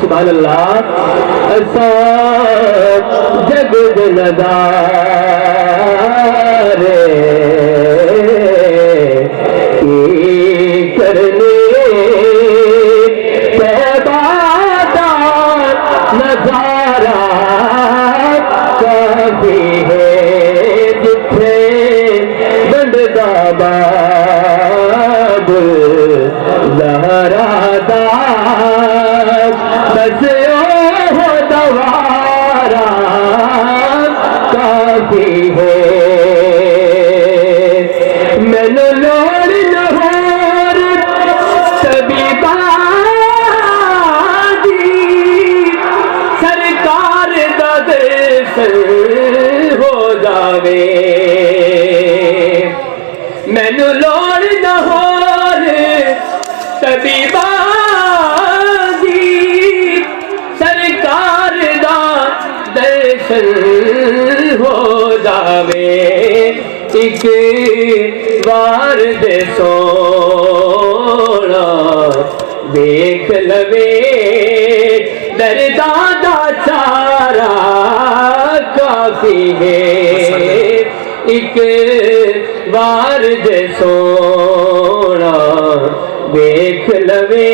سبحان اللہ جگ نظارے کرنے نظارہ کافی ہے جتھے بندہ باب زہرا دا بس او دوارا کافی ہے مینو لوڑ نہ ہور طبیبہ ہو جاوے مینو لوڑ نہ ہور طبیبہ دی سرکار دا درشن ہو جاوے ایک بار دے سونا دیکھ لوے درداں دا چارہ کافی ہے ایک بار دے سونا دیکھ لوے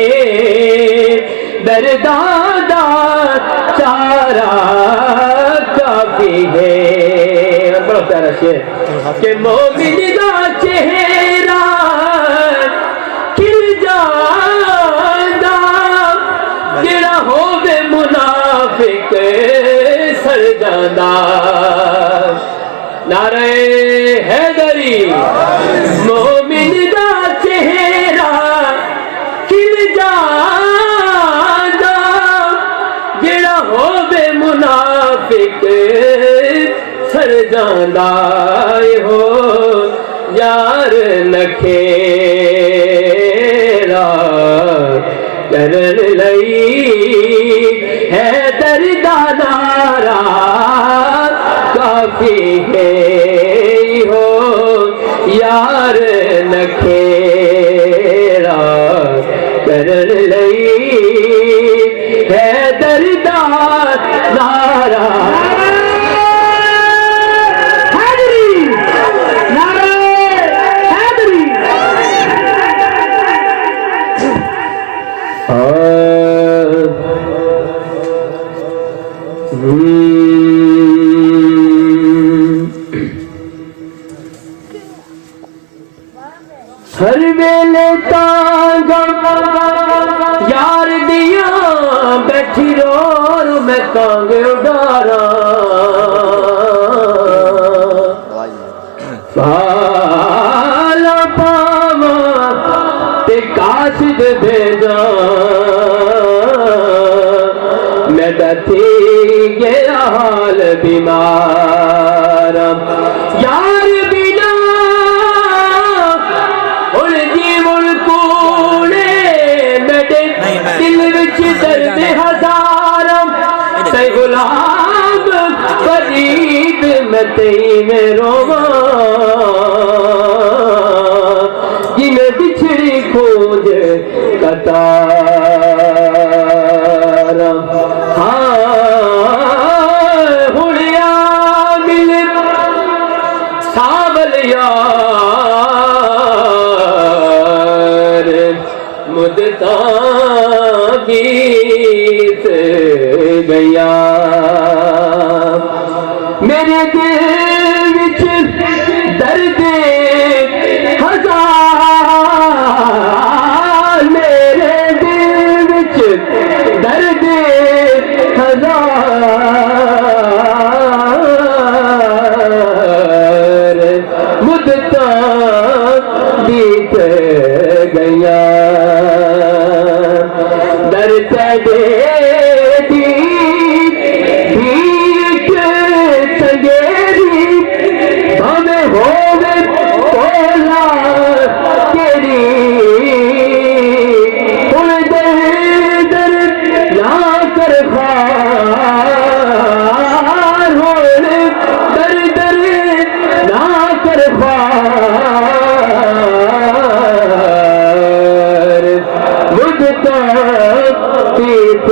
درداں دا چارہ کافی ہے بڑا پیارا شعر کہ مومن دا چہرہ کھل جاندا جڑا ہووے منافق سر جاندہ نعرہ حیدری مومن دا چہرہ کھل جاندا جڑا ہووے منافق سر جاندہ ہو یار نکھیرا کرن لئی ہے درداں نارا کافی ہے ہو یار نکھیرا کرن لئی ہے درداں نارا ہر ویلے تانگا یار دیاں بیٹھی رو میں تانگ اڈارا پالا پاواں تے قاصد بھیجا میں ڈٹھی گیا حال بیمار یار بنا ہن جیون کوڑے میرے دل وچ درد ہزار تے غلام فرید میں تئی میں رواں جی میں بچھڑی کھوج قطار ہڑیا مل ساول یار مدتاں بیت گیا میرے دل وچ درد ہزار میرے دل وچ درد ہزار مدتاں بیت گیا در تیرے پیت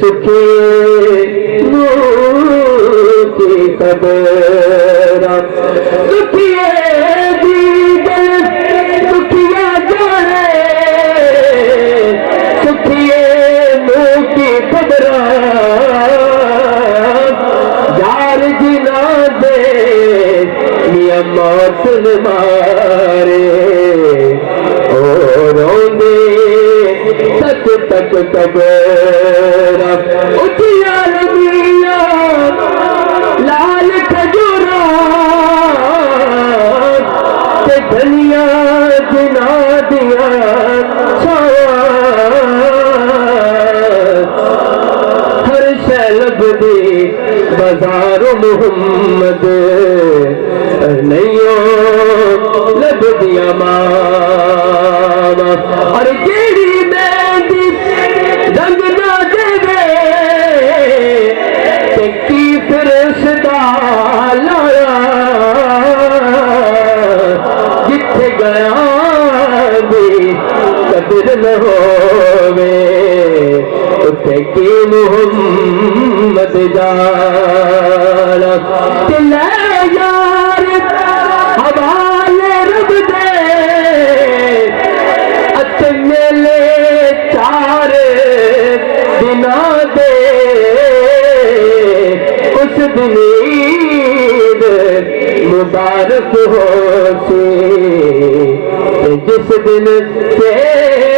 سکھی کی خبر دکھیے دیگر دکھیا جانے سکھیے منہ کی خبر یار جنا دے میاں موت مارے روندے تک تک قبر اٹھیا لگیا لال کھجورا تے دھنیا جنا دیا ہر شے لبدی بازار محمد نہیں لبدیا ماں اور جیڑی مہندی رنگ نہ دے تے کی فرشتہ لایا جتھے گیا بھی قدر نہ ہووے اتھے کی محمد جانا کہ لے یار حوالے رب دے اتے میلے چار دنا دے اس دن عید مبارک ہو سی جس دن سے